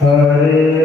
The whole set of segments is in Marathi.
Hare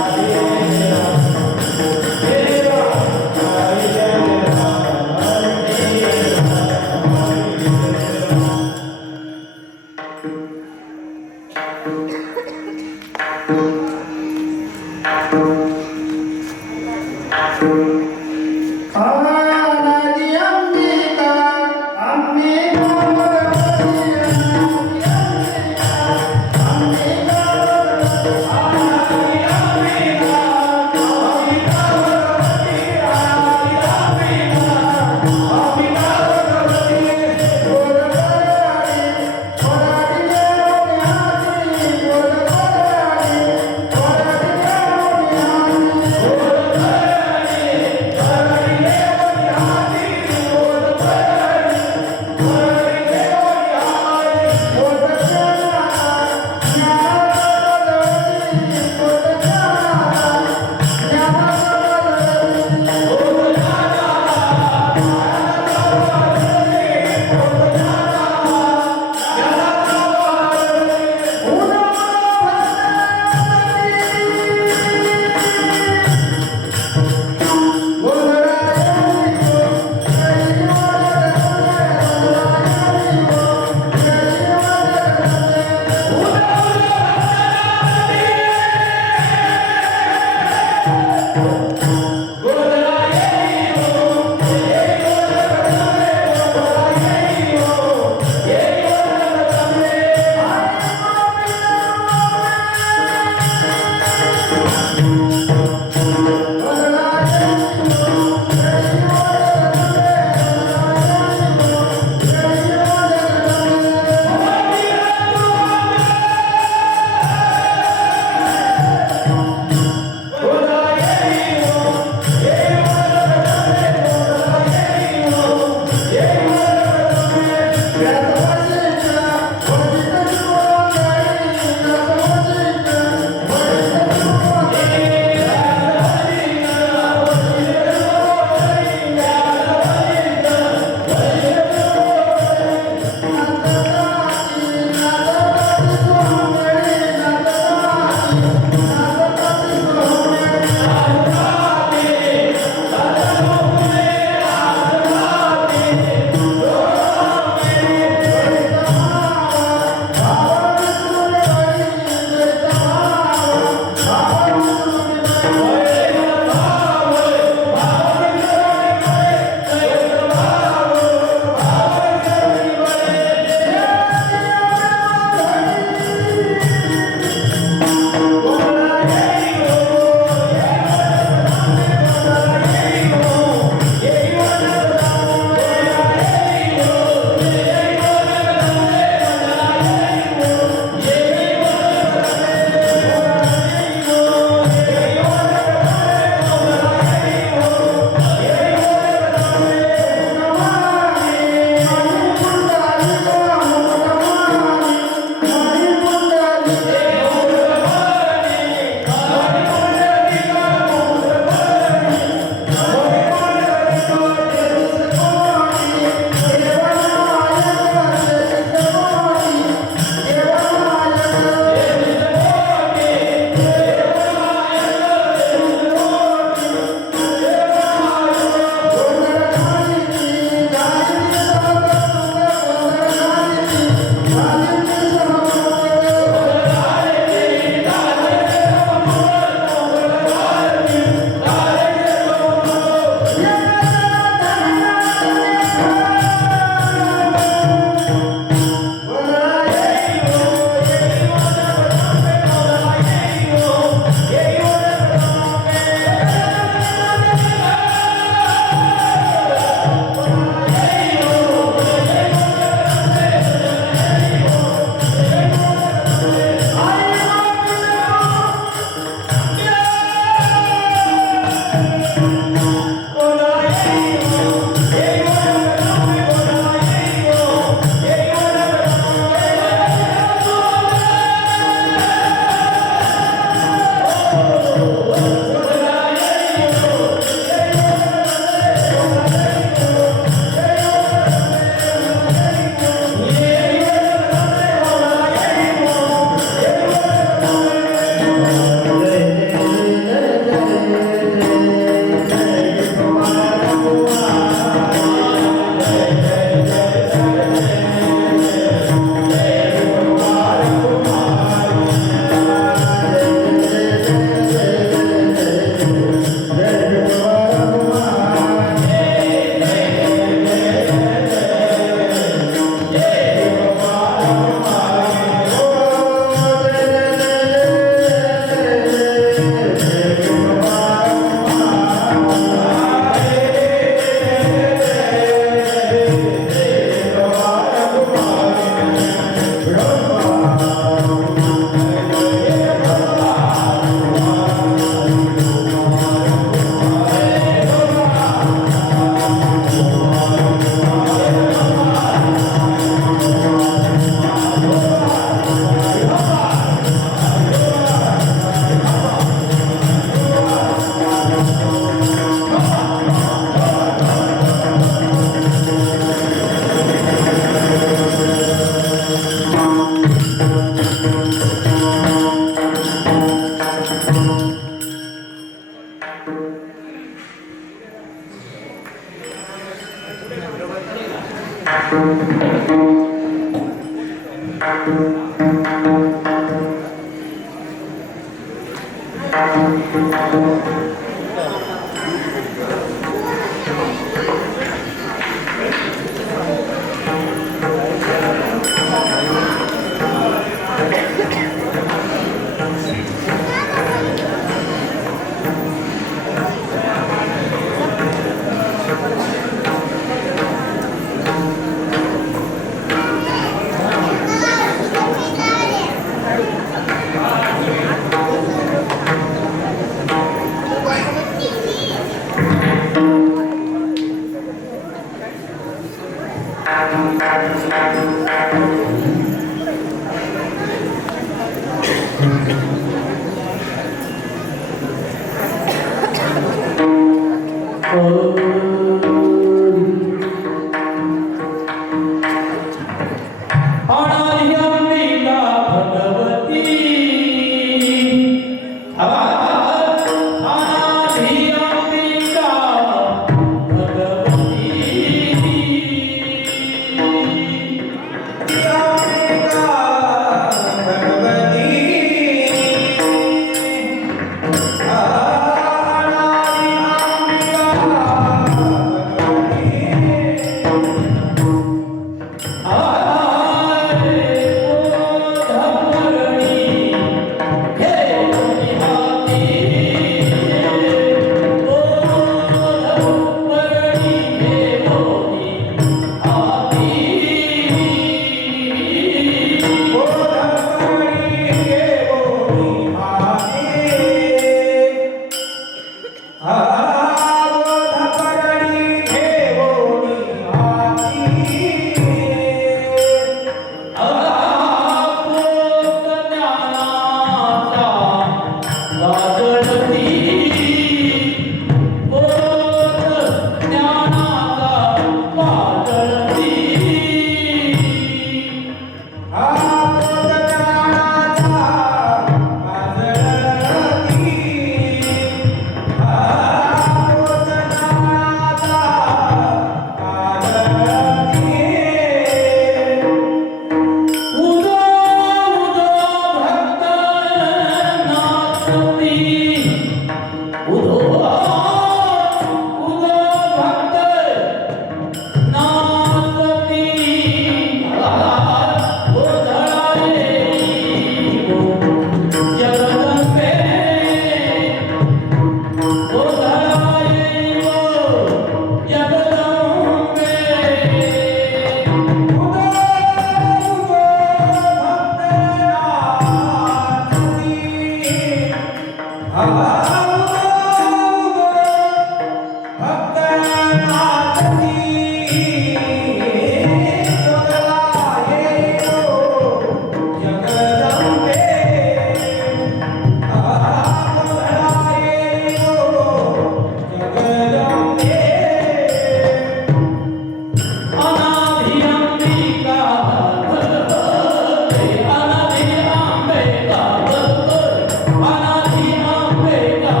Anadhi Ambeka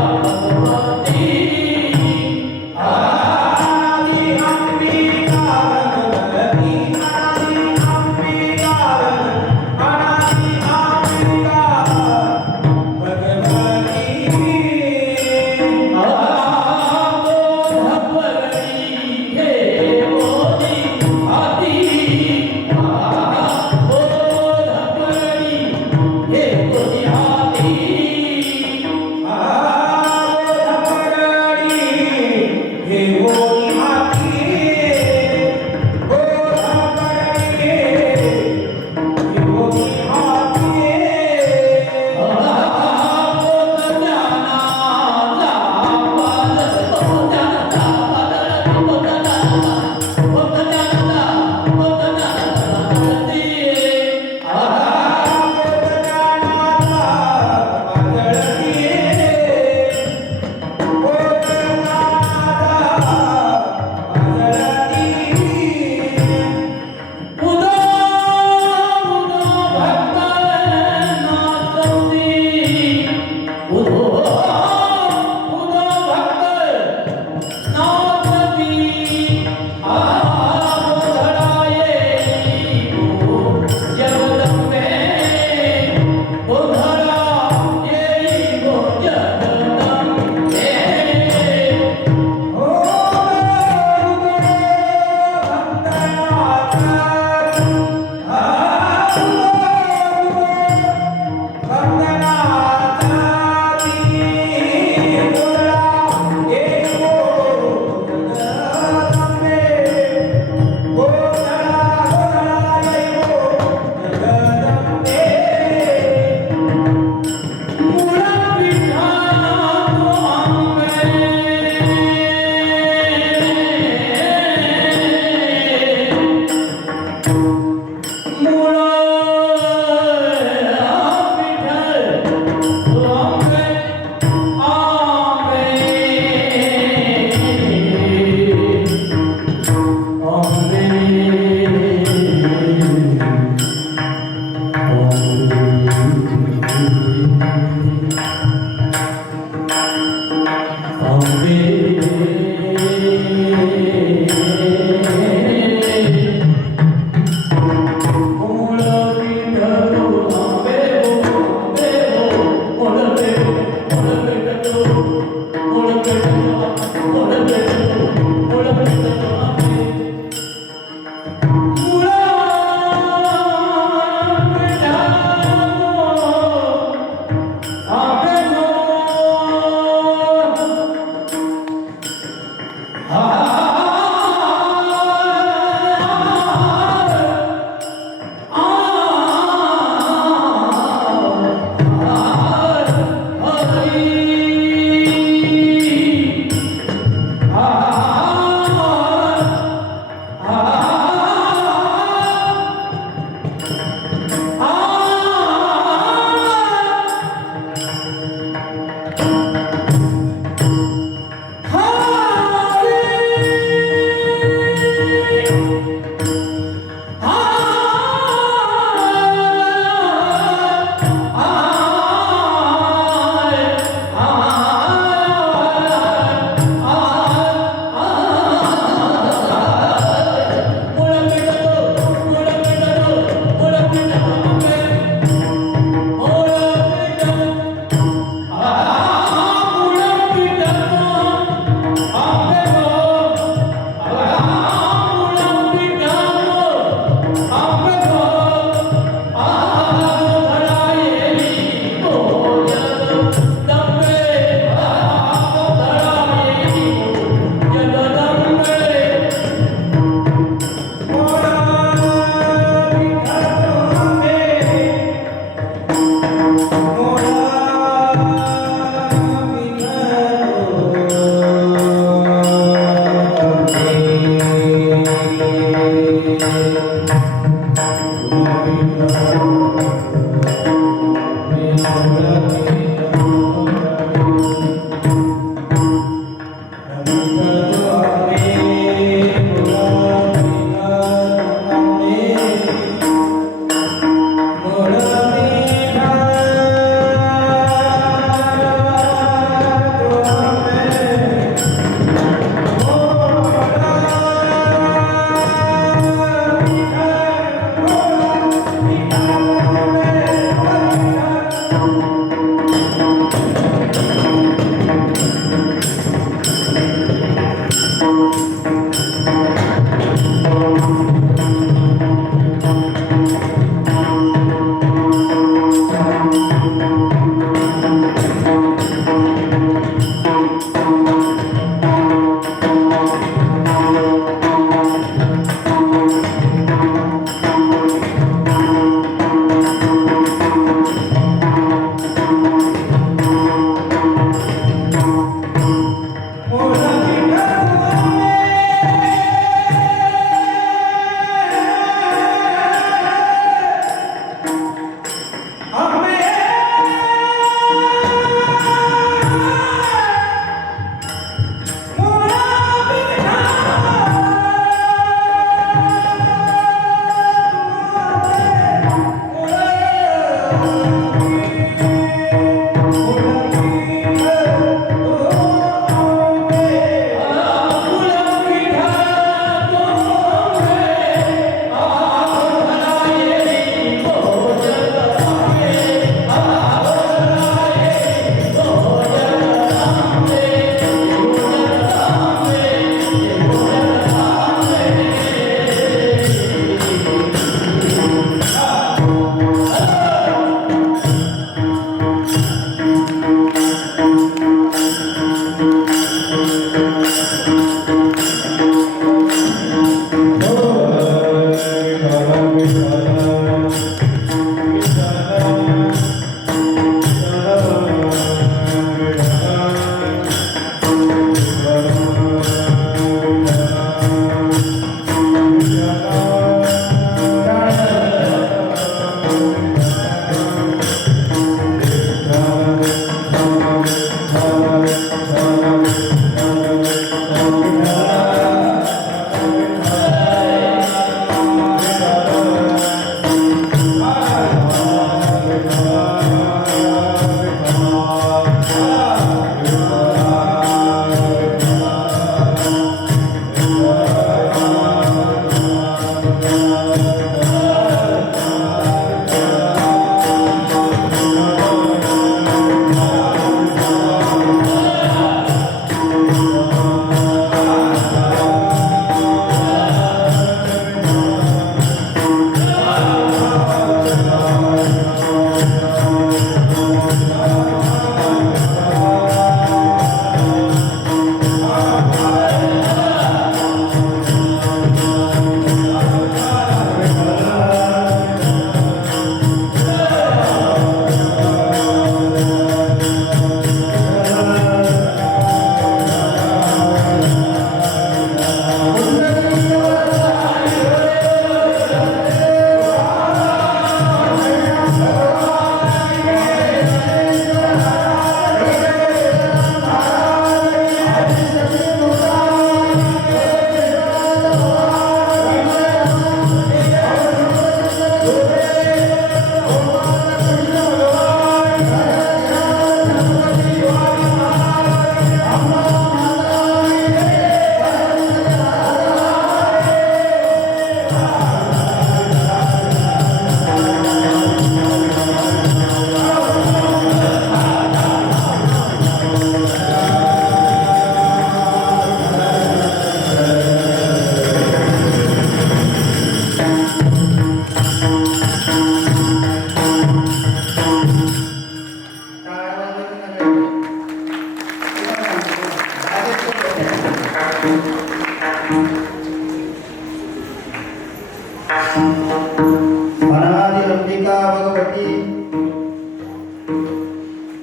खडकी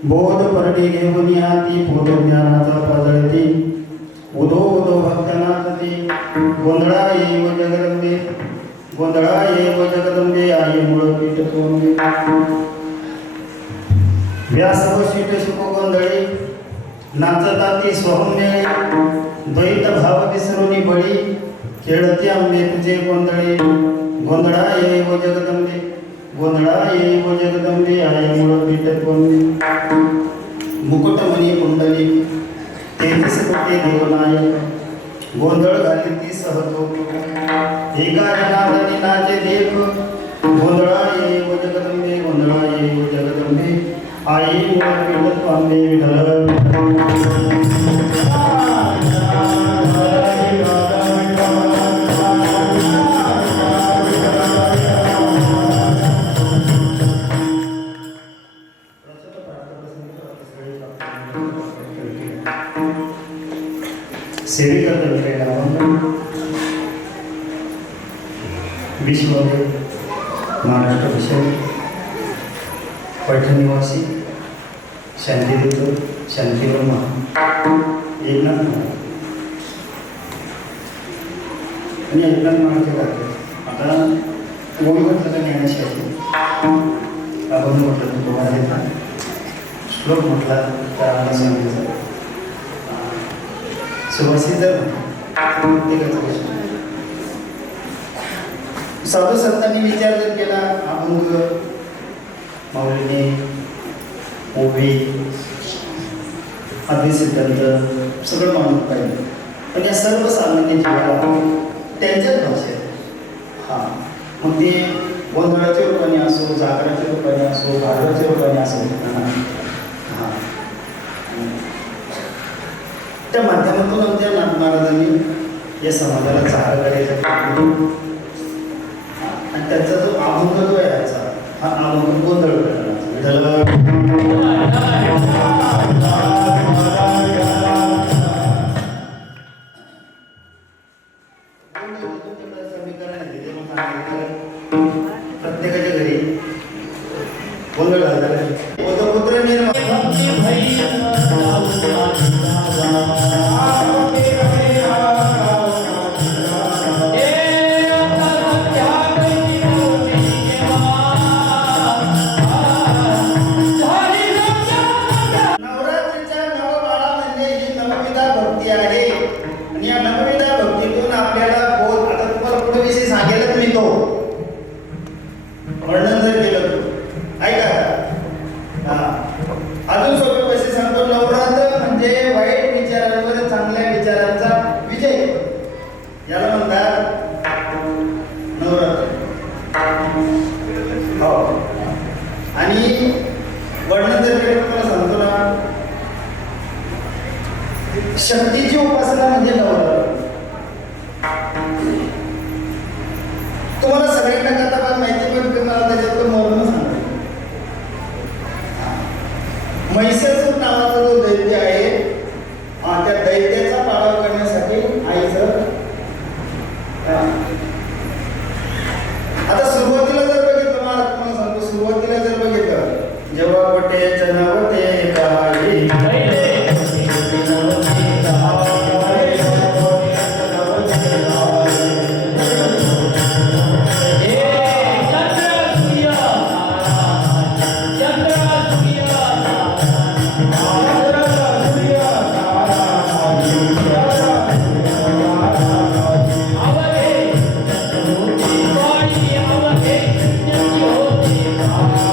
बोध परडी घेऊन याती बोध ज्ञानाचा पदळती उदो उदो भक्तनाथती गोंधळा येव जगदंबे गोंधळा येव जगदंबे आई मूळ पीठ सोंबे व्यास वशिष्ठ शुक गोंधळी नाचताती सोहमेळे द्वैत भाव विसरुनी बळी खेळती आंबे तुझे गोंधळे गोंधळा येव जगदंबे गोंधळा येव जगदंबे आई मूळ पीठ सोंबे मुकुटमणी कुंडली तेजस कोटे देवनायक गोंधळ घाली ती सहतो एका जनार्दनी नाचे देख गोंधळा येव जगदंबे गोंधळा येव जगदंबे आई मूळ पीठ सोंबे विठ्ठल सेविका विश्व महाराष्ट्र विषय पैठणनिवासी शांतिदूत शांतिवर्मा एकनाथ आणि एकनाथ महाराज जाते आता कोण म्हटलं ज्ञानेश्वरी आपण म्हटलं तुम्हाला देता श्लोक म्हटला तर आम्हाला सांगितलं सुवासित साधू संतांनी विचार जर केला अभंग माऊलीने ओवी आदिसिद्धांत सगळं मानून पाहिजे पण या सर्व सामान्य जीवाला त्यांच्याच भाषेत हां मग ते गोंधळाच्या रूपाने असो जागराच्या रूपाने असो भाडव्याच्या रूपाने असो हां त्या माध्यमातून आमच्या नाथ महाराजांनी या समाजाला चांगलं करायचं आणि त्याचा जो अभंग जो आहे याचा हा अभंग गोंधळ करण्याचा प्रत्येकाच्या घरी गोंधळ झालेला आहे पुत्र वर्णन जर केलं ऐका अजून सोपे पैसे सांगतो नवरात्र म्हणजे वाईट विचारांवर चांगल्या विचारांचा विजय याला म्हणतात नवरात्र हो आणि वर्णन जर केलं तुम्हाला सांगतो ना शक्तीची उपासना म्हणजे नवरात्र तुम्हाला सगळ्यांना कथा माहिती पण मला त्याच्यातलं मौन सांगतो महिषासूर नावाचा जो दैत्य आहे त्या दैत्याचा पाडाव करण्यासाठी आईचं आता सुरुवातीला जर बघितलं मला तुम्हाला सांगतो सुरुवातीला जर बघितलं जेव्हा पटे चनावते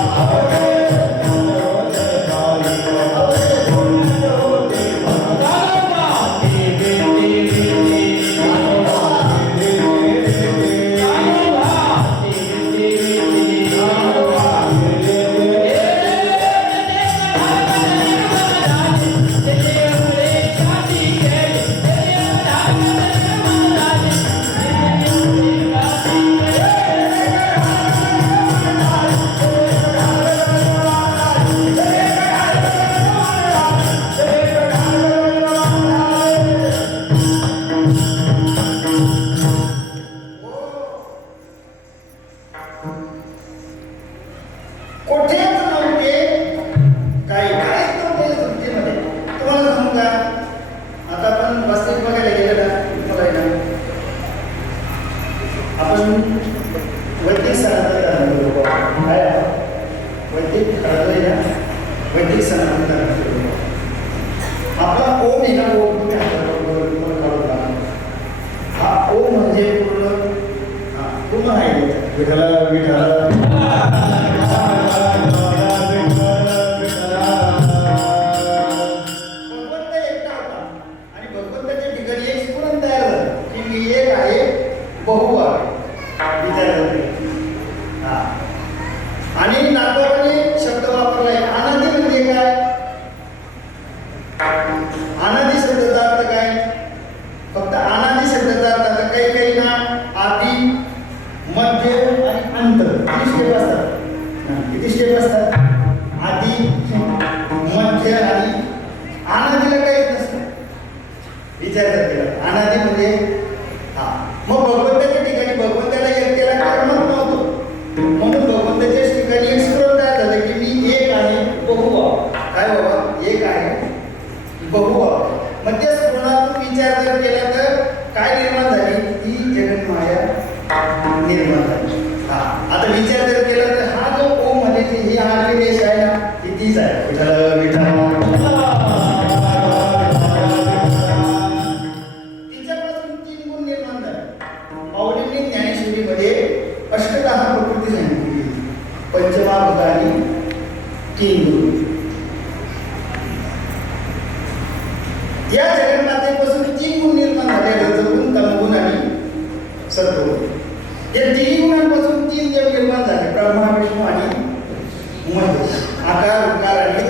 Oh कोठेच नव्हते, काही काहीच नव्हते सृष्टीमध्ये. तुम्हाला सांगू का, आता आपण वास्तविक बघायला गेलं ना, मला ना आपण वैदिक सणातन लोक काय वैदिक घडतोय ना, वैदिक सणातन आपला ओम आहे ना, ओम तुम्ही हाताला हा ओम म्हणजे पूर्ण पूर्ण आहे. विठाला विठाला भगवंत एकटा होता आणि भगवंताच्या ठिकाणी एक स्फुरण तयार झालं की मी एक आहे, बहु आहे. आणि नागोबाने शब्द वापरलाय अनादि. म्हणजे काय अनादि शब्दाचा अर्थ काय? फक्त अनादि शब्दाचा अर्थ. आता काही काही ना आदि, मध्य आणि अंत किती स्टेप असतात? किती स्टेप असतात? आदि, मध्य आणि अनादीला काहीच नसतं. विचार केला अनादि म्हणजे हा. मग भगवंताच्या ठिकाणी भगवंताला एकट्याला कर्मच नव्हतं, म्हणून भगवंताच्या ठिकाणी एक स्फुरण तयार झालं की मी एक आहे, बहु. काय बाबा? एक आहे, बहु. मग त्या स्फुरणातून विचार जर केला तर काय निर्माण झाली? ही जगन्माया निर्माण झाली. हा, आता विचार जर केला तर हा जो ओम मध्ये ही आठवी रेष आहे ना, ती तीच आहे. विठ्ठल विठ्ठल. तिच्यापासून 3 गुण निर्माण झाले. माऊलींनी ज्ञानेश्वरीमध्ये अष्टदहा प्रकृती सांगितली. पंचमहाभूतानी 3 गुण. या जगन्मातेपासून 3 गुण निर्माण झाले. रजगुण, तमगुण आणि सत्वगुण. या 3 गुणांपासून 3 देव निर्माण झाले. ब्रह्मा, विष्णू आणि महेश. आकार, उकार आणि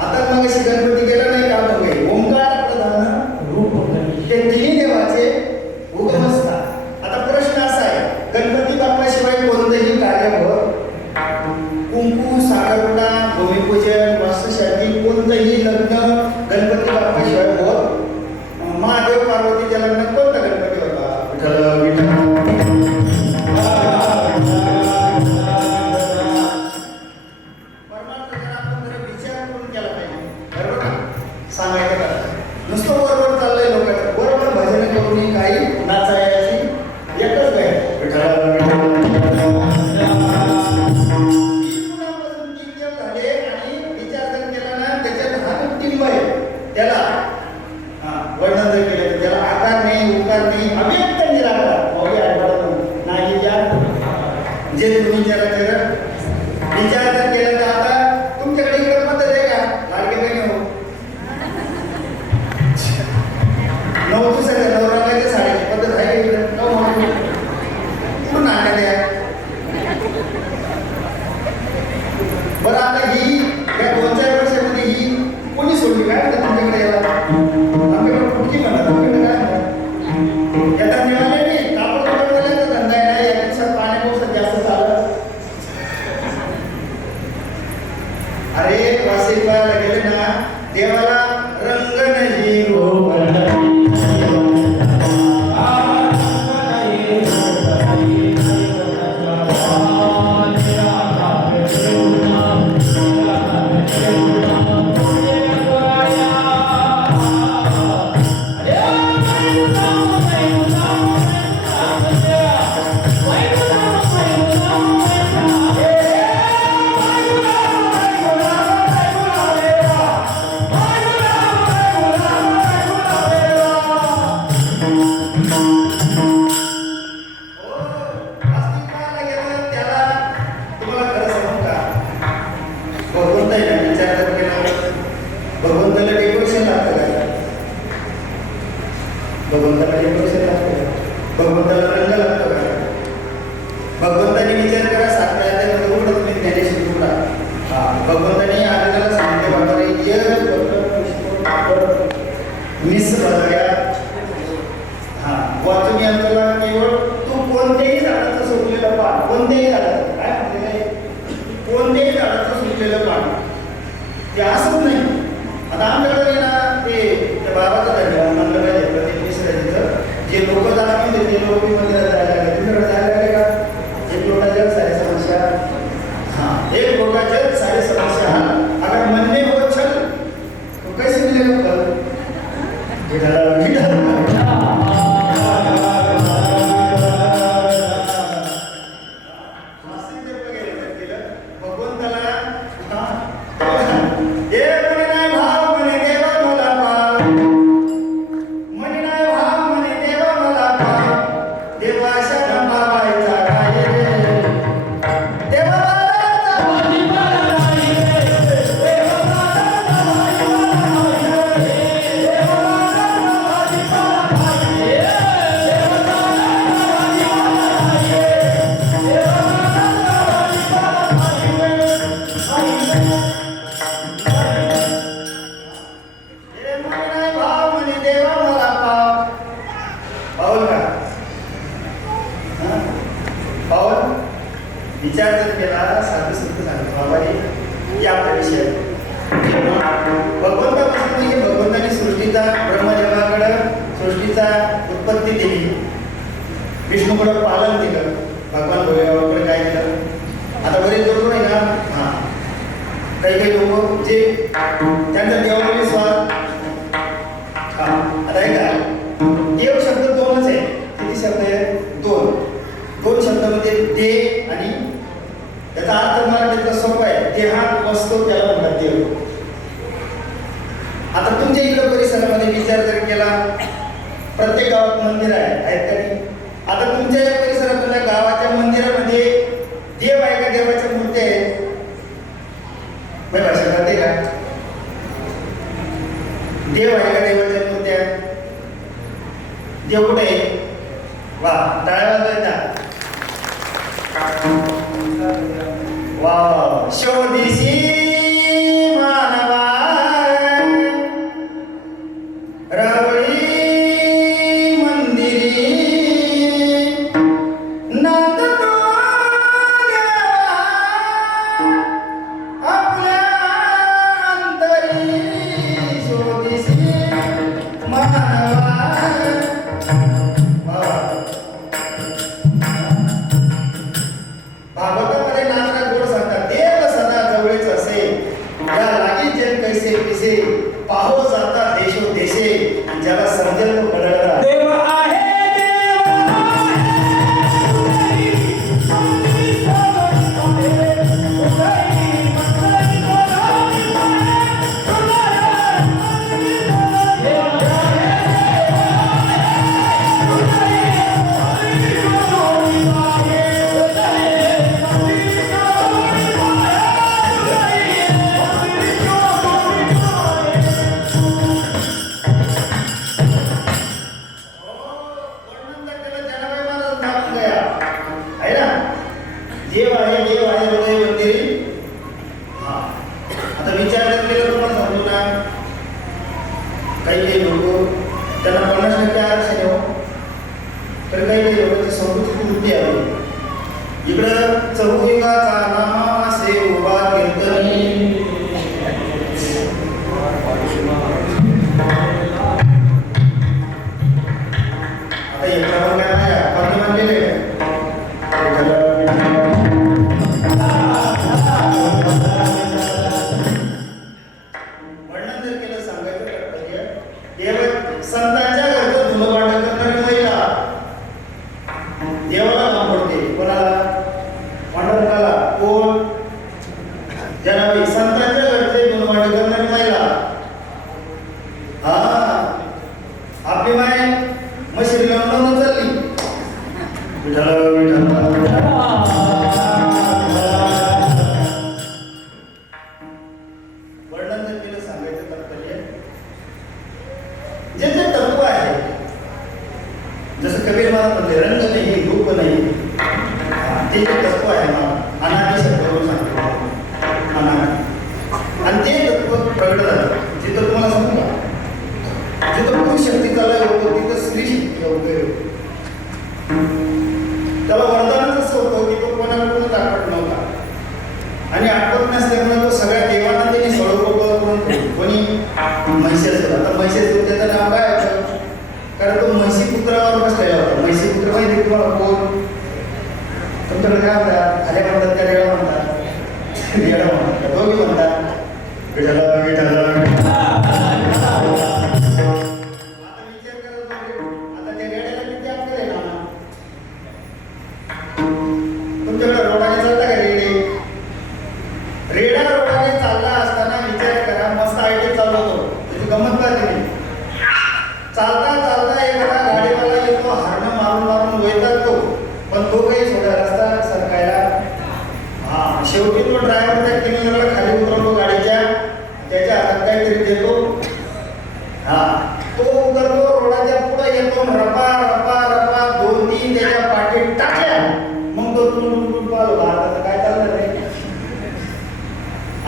आता मग अशी गणपती गेला नाही का बघे ओंकार प्रधान रूप. ते 3 देवाचे उगमस्थान. आता प्रश्न असा आहे, गणपती बाप्पाशिवाय कोणतंही कार्य होत, कुंकू, साखरपुडा, भूमिपूजन, वास्तुशांती, कोणतंही लग्न गणपती बाप्पाशिवाय होत. महादेव पार्वतीच्या लग्नात कोणता गणपती होता? विठ्ठल विठ्ठल. परमार्थ जर आपण जर विचार करून केला पाहिजे, बरोबर ना? सांगायचं का नुसतं बरोबर चाललंय लोकांचं, बरोबर भजन करून काही नाचायची एकच आहे विठ्ठल विठ्ठल. त्याला वर्णन जर केलं तर त्याला आकार नाही, उकार नाही, अव्यक्त निराकार. मौली आठवडा नाही जे तुम्ही त्याला विचार जर केला तर आता तुमच्याकडे इकडे पद्धत आहे का? लाडके बहिणी हो, 9 दिवसाच्या नवराला ते साडीची पद्धत आहे इकडे पूर्ण आणण्यात आहे. बरं आता ही या 2-4 वर्षामध्ये ही कोणी सोडली? काय म्हणतात तुमच्याकडे याला? आमच्याकडे कुठली म्हणतात, तुमच्याकडे काय म्हणतात? याचा निवाले नाही, कापड पकडवाल्याचा धंदा आहे ना, या दिवसात पाण्या पावसात जास्त चालत. अरे वासिक पाहायला गेले ना, देवाला रंग नाही रूप भगवंताला डेकोरेशन लागतं, भगवंताला रंग लागतो का? भगवंताने विचार करा, सातव्या उघडत तुम्ही ज्ञानेश्वरी उघडा. भगवंताने आपल्याला सांगितले बाबा निसर्गाया वाचून आपल्याला केवळ तू कोणत्याही झाडाचं सुकलेलं पान, कोणत्याही झाडाचं काय म्हटलेलं आहे, कोणत्याही झाडाचं सुकलेलं पान ते असंच नाही. आता आमच्याकडे ना ते बाबाचं झालं म्हणलं पाहिजे प्रत्येक निसर्गाचं जे लोक जाणार म्हणजे ते लोक मंदिरात जायला लागले. तुमच्याकडे जायला लागले का? एक लोटा जल सारे समस्या एक लोटा विचार जर केला साधू संत सांगतो बाबा हे आपला विषय भगवंतापासून म्हणजे भगवंताने सृष्टीचा ब्रह्मदेवाकडं सृष्टीचा उत्पत्ती दिली, विष्णूकडं पालन केलं, भगवान भोलेबाबाकडे काय केलं. आता बरेच लोक नाही का काही काही लोक जे त्यांचा देवावर विश्वास आता आहे का देव शब्द दोनच आहे. किती शब्द आहे? दोन शब्दामध्ये दे आणि त्याचा अर्थ मराठीतला सोपा आहे. देहात वस्तू त्याला म्हणतात देव. आता तुमच्या इकडे परिसरामध्ये विचार जर केला प्रत्येक गावात मंदिर आहेत का नाही. आता तुमच्या या परिसरातल्या गावाच्या मंदिरामध्ये देव आहे का देवाच्या मूर्त्या आहेत? भाषा करते का? देव आहे का देवाच्या मूर्त्या? देव कुठे आहे? वा टाळ्या वाजवायचा. वा शोधिसी मानवा रावळी मंदिरी नांदतो देवा आपल्या अंतरी शोधिसी मानवा. भागवतामध्ये नाचरा गोड सांगतात देव सदा जवळच असे या लागी जन कैसे पिसे पाहो जाता देशो देशे ज्याला समजेल तो कळला देव आहे. देव आहे हृदय मंदिरी. हा आता विचार केला तुम्हाला सांगतो ना काही लोक त्यांना 50% आरक्षण आहे तर काही लोकांची संस्कृती वृत्ती आहे. इकडं चौयुगाचा नामासे उभा कीर्तनी आता एक प्रमाण काय नाही आपण मानलेले संतांच्या घरचं धुणं भांडण करणारी महिला देवाला काम पडते. कोणाला? भांडणाला कोण? जनाबाई. संतांच्या घरचे धुणं भांडण करणारी महिला. हा आपली माय मशिरी लावून चालली वर्णन जर केलं सांगायचं तात्पर्य जे जे तत्व आहे जसं कबीर महाराज म्हणते रंग नाही रूप नाही ते जे तत्व आहे ना अनादी शब्दावरून सांगतो अनादी आणि ते तत्व प्रगट झालं जिथं तुम्हाला सांगू का जिथं पुरुष शक्तीचा लय होतो तिथं स्त्री शक्तीचा उपयोग होतो. त्याला वरदानच असं होतं की तो कोणाकडूनच आठवत नव्हता आणि आठवत नसल्यामुळे तो सगळ्या देवांना त्यांनी करून कोणी म्हैसेच होता. तर म्हैसेच त्याचं नाव काय होतं? कारण तो म्हैसी पुत्रावर बसलेला होता. म्हैसी पुत्र माहिती तुम्हाला कोण? तुमच्याकडे काय म्हणतात? आल्या म्हणतात का रेडा म्हणतात? रेडा म्हणतात दोघी म्हणतात. चालला असताना विचार करा, मस्त आयटी चालू होतो, त्याची गंमत काय तुम्ही चालता चालता एखादा गाडीवाला येतो, हॉर्न मारून मारून वैताग तो, पण तो काही सोडा रस्ता सरकायला. हा, शेवटी तो ड्रायव्हर त्या किलोमीटरला खाली उतरवतो गाडीच्या, त्याच्या हातात काहीतरी देतो. हा, तो उतरतो, रोडाच्या पुढे येतो, रपा रपा रपा 2-3 त्याच्या पाठीत टाकल्या. मग तो तुटून पाहतो, आता काय चाललं रे.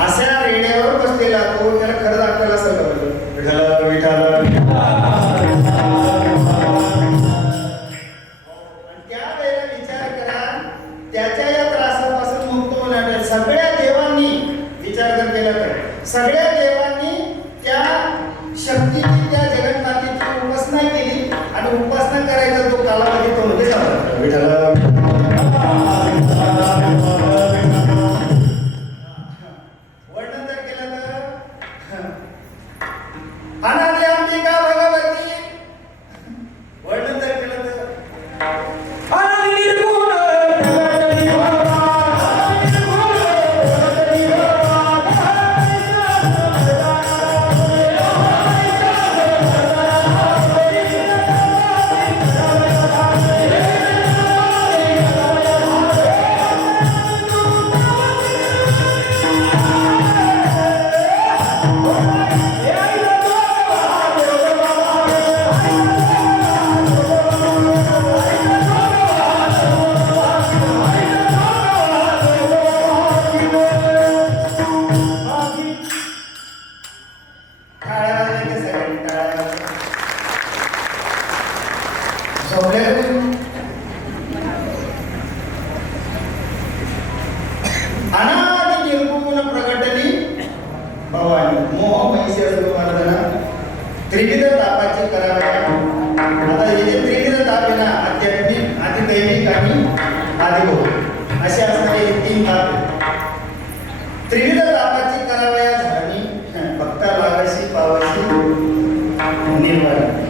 अशा रेड्यावर बसलेला तो, त्याला खरंच आपल्याला सगळं विठाला विठाला. त्या वेळेला विचार करा, त्याच्या या त्रासापासून मुक्त होण्यासाठी सगळ्या देवांनी विचार जर केला तर सगळ्या देवांनी त्या शक्तीची, त्या जगन्नाथाची उपासना केली आणि उपासना करायचा जो कालावधी तो म्हणजे विठाला. वर्णन जर केलं तर अनादी अंबिका भगवती. वर्णन जर केलं तर अनादी निर्गुण अनादि निर्गुण प्रगटली भवानी. मोह महिषासुरमर्दना त्रिविध तापाचे करावया. आता हे जे त्रिविध ताप आहे ना, आध्यात्मिक, आदिदैविक आणि आदिभौतिक असे असणारे 3 ताप आहेत. त्रिविध तापाची करावया झाली भक्ता लागाशी पावाशी निर्वाणी.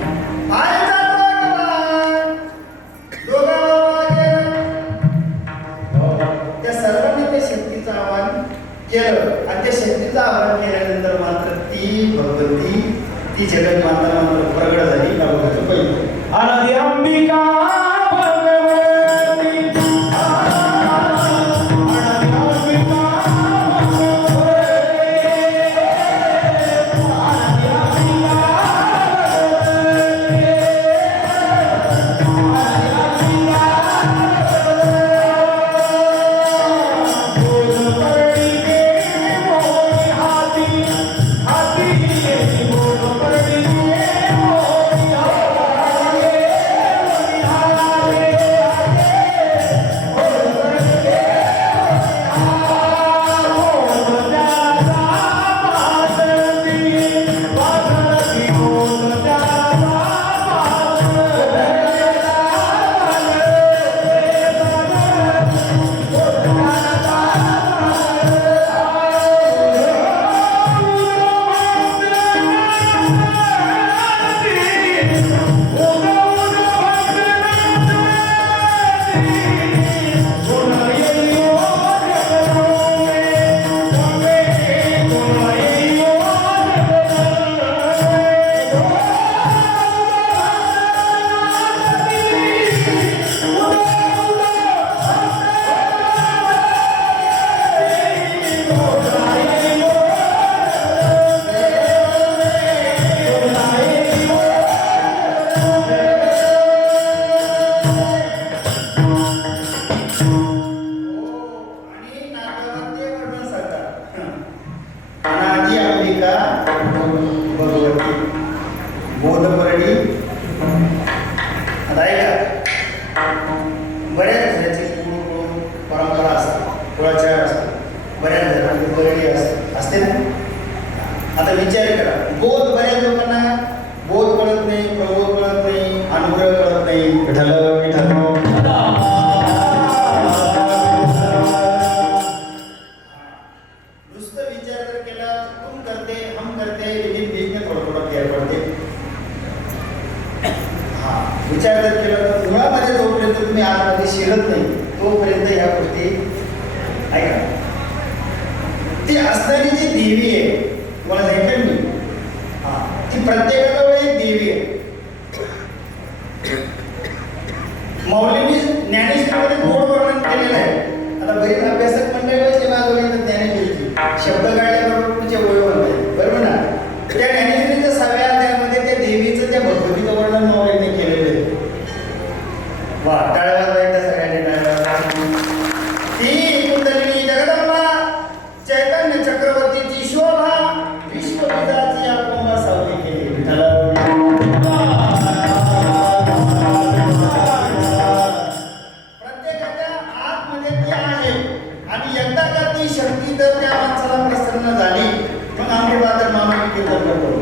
त्या सर्वांनी त्या शक्तीचं आवाहन केलं आणि त्या शक्तीचं आवाहन केल्यानंतर मात्र ती भगवती, ती जगन्माता मात्र प्रगट झाली. का बघायचं पहिलं अनादी अंबिका आता विचार करा, बोध बऱ्याच लोकांना बोध कळत नाही, प्रबोध कळत नाही, अनुग्रह कळत नाही. विठ्ठल विठ्ठल नुसतं विचार जर केला, तुम करते हम करते, लेकिन बीच में थोडं थोडं फेर पडते. हा विचार जर केला तर मुळामध्ये जोपर्यंत तुम्ही आतमध्ये शिरत नाही तोपर्यंत ह्या गोष्टी ऐका. ती ती असणारी जी देवी आहे, मला सांगितलं मी, ती प्रत्येकाजवळ एक देवी आहे. मौलींनी ज्ञानेश्वरीमध्ये गोड वर्णन केलेलं आहे. आता बरीच अभ्यासक मंडळी व्हायचे मागवली ज्ञानेश्वरीची शब्द काढल्याबरोबर तुमचे ओळ बनते, बरोबर ना? त्या ज्ञानेश्वरीच्या 6व्या अध्यायामध्ये त्या देवीचं, त्या भगवतीचं वर्णन मौलींनी केलेलं आहे. वा, टाळ्या वाजवायच्या सगळ्यांनी, टाळ्या वाजवायच्या. ती कुंडलिनी जगदंबा चैतन्य चक्रवर्तीची शोभा विश्वविदाची या कुंभा सावली केली. प्रत्येकाच्या आतमध्ये ती आहे आणि एकदा का ती शक्ती तर त्या माणसाला प्रसन्न झाली, मग आम्ही बादर मानवी कीर्तन करतो.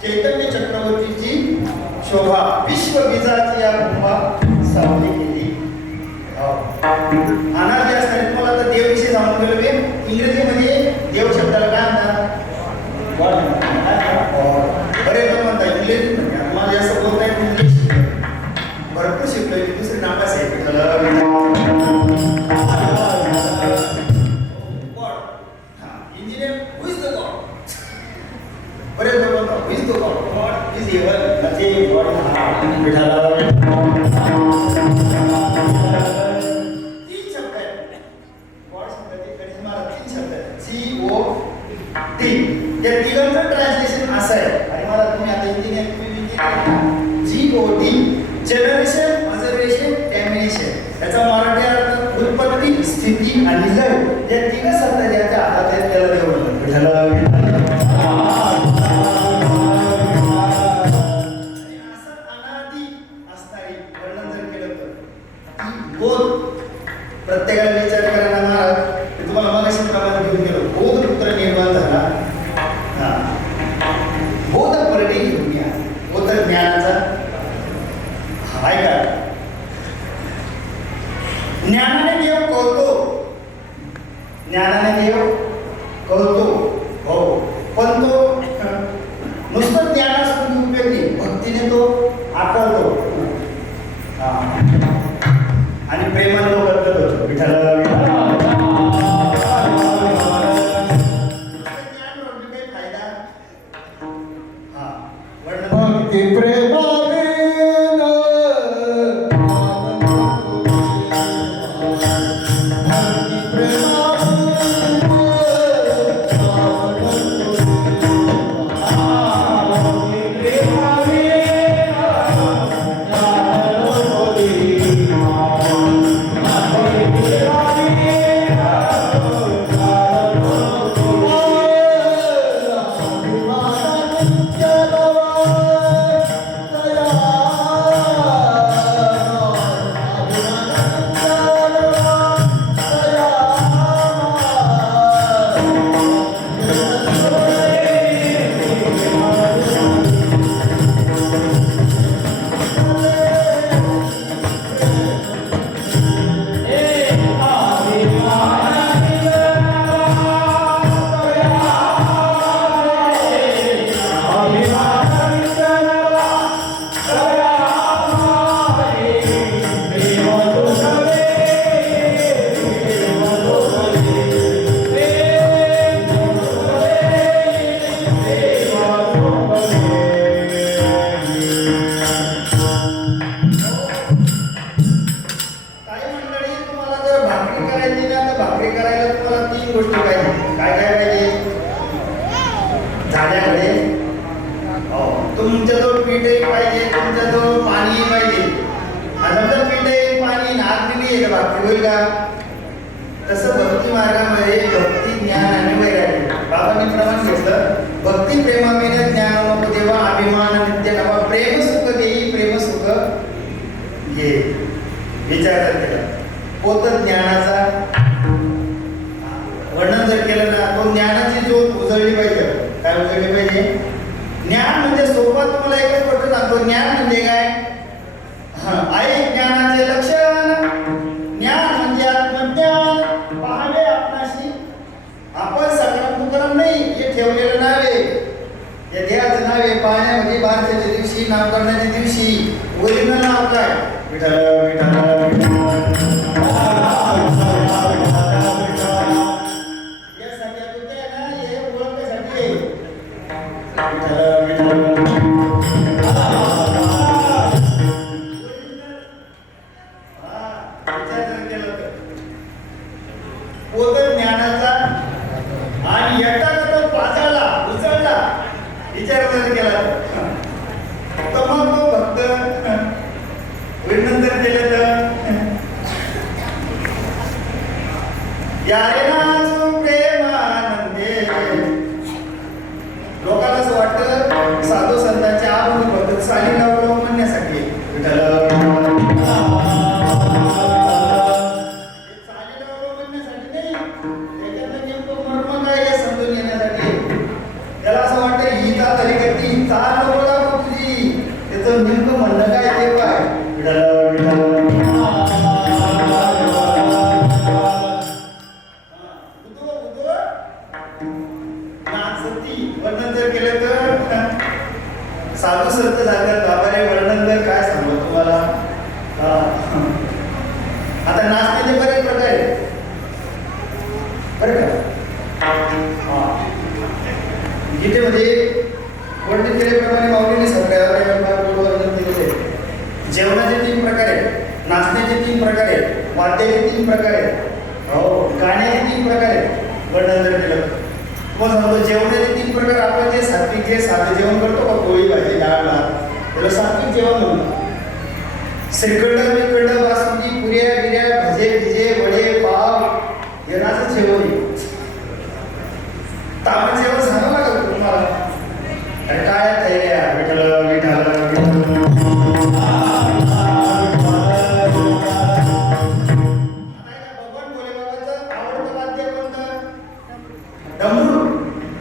चैतन्य चक्रवर्तीची शोभा विश्वविजाची या कुंभा सावली केली. अनादी असताना तुम्हाला आता देवविषयी सांगून गेलो मी. इंग्रजीमध्ये देव शब्दाला काय म्हणतात? बरेच लोक म्हणतात इंग्लिश, मला जास्त बोलता येत इंग्लिश भरपूर शिकलोय. दुसरे नापास आहे. Engineer who is the God? बरेच लोक म्हणतात who is the God? God is ever, nothing. God तीन शब्द आहेत. गॉड शब्दाचे करिश्मा तीन शब्द आहेत. COD. त्या तिघांचं ट्रान्सलेशन असं आहे. आणि मला तुम्ही आता engineer GOD, generation, observation, termination. याचा मराठी अर्थ उत्पत्ती, स्थिती आणि लय. या तिघ शब्द ज्याच्या हातात आहेत त्याला देव म्हणतात. प्रत्येकाला विचार करायला महाराज, तुम्हाला मगाशी प्रमाणे घेऊन गेलो. बोध पुत्र निर्माण झाला. बोध परडी घेऊन या. बोध ज्ञानाचा ऐका. ज्ञानाने देव कळतो, ज्ञानाने देव कळतो, हो, पण तो नुसतं ज्ञानासाठी उपयोगी, भक्तीने तो आकळतो आणि प्रेमाने तो बदलत होतो. विठ्ठला तुमच्याजवळ पीठही पाहिजे, तुमच्याजवळ पाणीही पाहिजे. आता पीठही पाणी नाद नाही आहे, भाकरी होईल का? तसं भक्ती मार्गामध्ये भक्ती, ज्ञान आणि वैराग्य. बाबांनी प्रमाण घेतलं, भक्ती प्रेमामेने ज्ञान नको देवा, अभिमान नित्य नवा, प्रेम सुख देई प्रेम सुख घे. विचार केला पोत ज्ञानाचा वर्णन जर केलं ना, तो ज्ञानाची ज्योत उजळली पाहिजे. काय उजळली पाहिजे? ज्ञान म्हणजे सोबत तुम्हाला एकच गोष्ट सांगतो. ज्ञान म्हणजे काय? आई ज्ञानाचे लक्षण. ज्ञान म्हणजे आत्मज्ञान, पाहावे आपणाशी. आपण सक्रम तुक्रम नाही, हे ठेवलेलं नावे, या देहाचं नावे पाहण्यामध्ये बारशाच्या दिवशी, नामकरणाच्या दिवशी, ओरिजिनल नाव काय? विठ्ठल विठ्ठल यासाठी आपण काय ना हे ओळखण्यासाठी आहे. विठ्ठल विठ्ठल ज्ञानाचा आणि एकटा तो पाचाला उचलला विचार जर केला तर मग तो भक्त नंतर केलं तर यारे नाचू प्रेमानंदे. लोकांना असं वाटतं साधू संतांच्या आवड पद्धत साली लावलं म्हणण्यासाठी त्याला असं वाटतं ही का तरी करती चाल बोला तुझी त्याचं नेमकं म्हणणं काय ते काय वर्णन जर केलं तर साधू संत सांगतात बाबा रे वर्णन जर काय सांगू तुम्हाला. आता नाचण्याचे बरेच प्रकार आहेत बरं का. गीतेमध्ये वर्णन केल्याप्रमाणे माऊलीने वर्णन केलेले. जेवणाचे 3 प्रकार आहेत, नाचण्याचे 3 प्रकार आहेत, वाद्याचे 3 प्रकार आहेत, हो गाण्याचे 3 प्रकार आहेत. वर्णन जर केलं मग सांगतो जेवणाचे 3 प्रकार. आपण जे सात्विक जे साधे जेवण करतो का पोळी भाजी डाळ भात त्याला सात्विक जेवण म्हणतो. श्रीखंड विखंड बासुंदी पुऱ्या बिऱ्या भजे भिजे वडे पाव येणाचं जेवण आहे. तामण जेवण सांगावं लागतं तुम्हाला. काय तयाऱ्या विठ्ठल विठ्ठल भगवान भोले बाबाचं आवडतं वाद्य कोणतं? डमरू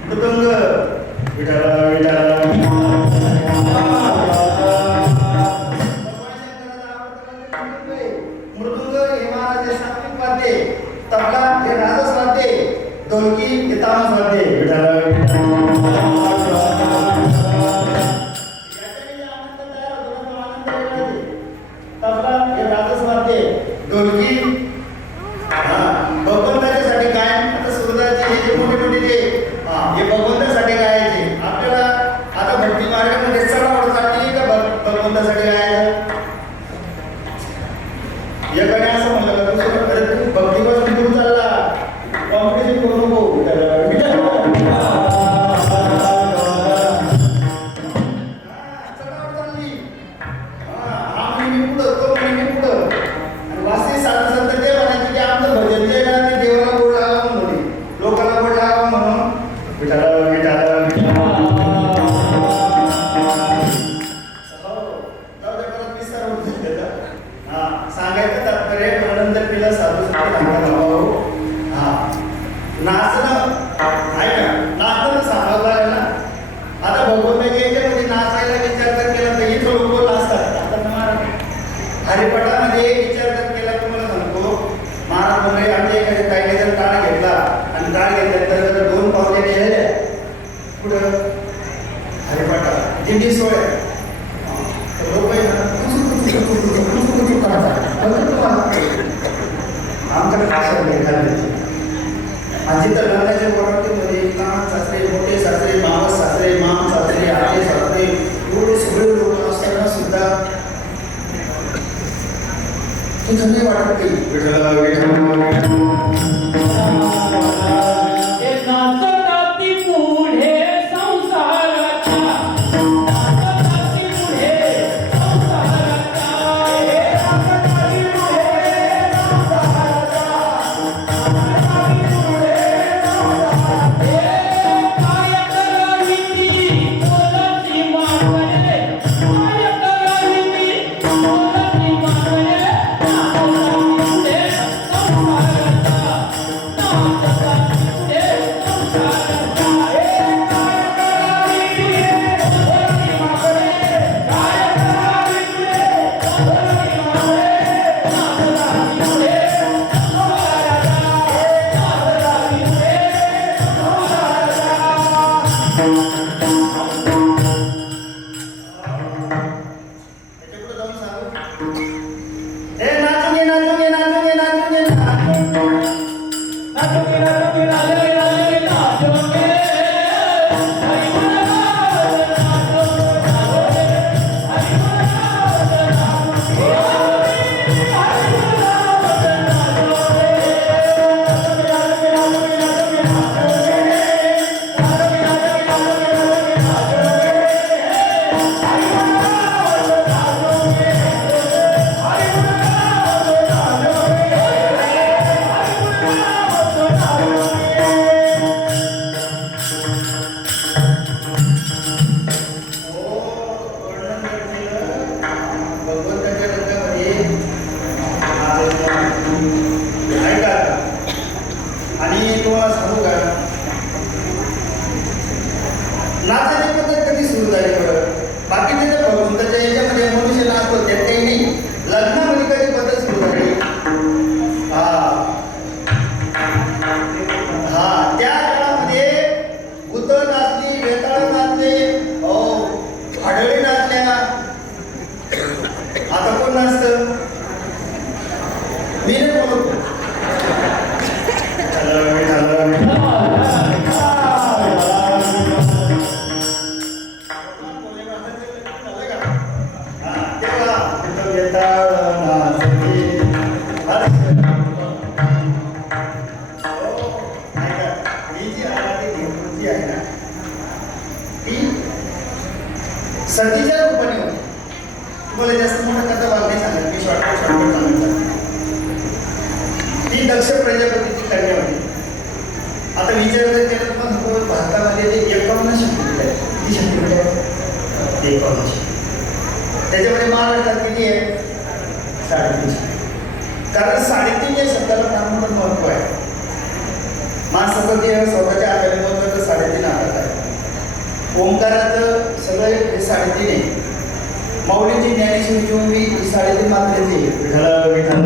मृदंग विठ्ठल विठ्ठल. मृदुंग हे महाराज सात्विक वाद्य, तबला हे राजस वाद्य, ढोलकी हे तामस वाद्य. तबला हे राजस वाद्य, ढोलकी भगवंताच्यासाठी काय. आता सुरदाचे हे मोठे मोठे जे हे भगवंतासाठी गायचे. आपल्याला आता भक्ती मार्गामध्ये चढावड चालली का भगवंतासाठी गायचं. एकाने असं म्हणलं दुसरं अरे तू भक्तीपासून दूर चालला कॉम्पिटिशन करू नको. चढावड चालली हा महिने पुढं तो महिने पुढं आणि वास्तविक साधू संत ते म्हणायचे की आमचं भजन जे ना ते देवाला गोड लागावं म्हणून लोकांना गोड लागावं म्हणून विठ्ठल विठ्ठल सांगायचं तात्पर्य आनंद पिला साधू नाचणं आहे का नाचणं सांगावं लागेल ना. आता भगवंताच्या याच्यामध्ये नाचायला विचार जर केला तर इथं लोक नाचतात. आता हरिपाठामध्ये विचार जर केला तुम्हाला सांगतो महाराज म्हणजे आमच्या एखाद्या काही जर ताळ घेतला आणि ताळ घेतल्यानंतर 2 पावले गेलेल्या कुठं हरिपाठा दिंडी सोहळ्यात लोक आमच्याकडे आजी तर लग्नाच्या प्रॉपर्टीमध्ये लहान सासरे मोठे सासरे मावस सासरे माम सासरे आजे सासरे एवढे सगळे लोक असताना सुद्धा तुझं नाही वाटत काही Yeah. भगवंताच्या रंगामध्ये ऐका आणि तुम्हाला सांगू का नाचाची पद्धत कधी सुरू झाली बरं बाकीचे जे भगवंताच्या याच्यामध्ये मनुष्य नाचतो त्यात काही नाही लग्नामध्ये कधी पद्धत सुरू झाली हा त्या काळामध्ये भूत नाचली वेताळ नाचले आढळी नाचल्या आता कोण नाचतं मी नाही बोलतो सतीच्या रूपाने होती तुम्हाला जास्त मोठा कथा भाग नाही सांगत मी शॉर्टकट सांगतो ती दक्ष प्रजापतीची कन्या होती आता विचार जर केला तर मग भारतामध्ये 51 शक्तिपीठ आहे किती शक्तिपीठ आहे 51 त्याच्यामध्ये महाराष्ट्रात किती आहे 3.5 कारण 3.5 या शब्दाला फार मोठं महत्व आहे माणसाचं जे स्वतःच्या आधारे महत्व तर 3.5 आधार आहे ओंकाराचं सगळं हे 3.5 आहे माऊलीची ज्ञानेश्वरी घेऊन मी 3.5 मात्रेची विठ्ठला विठ्ठल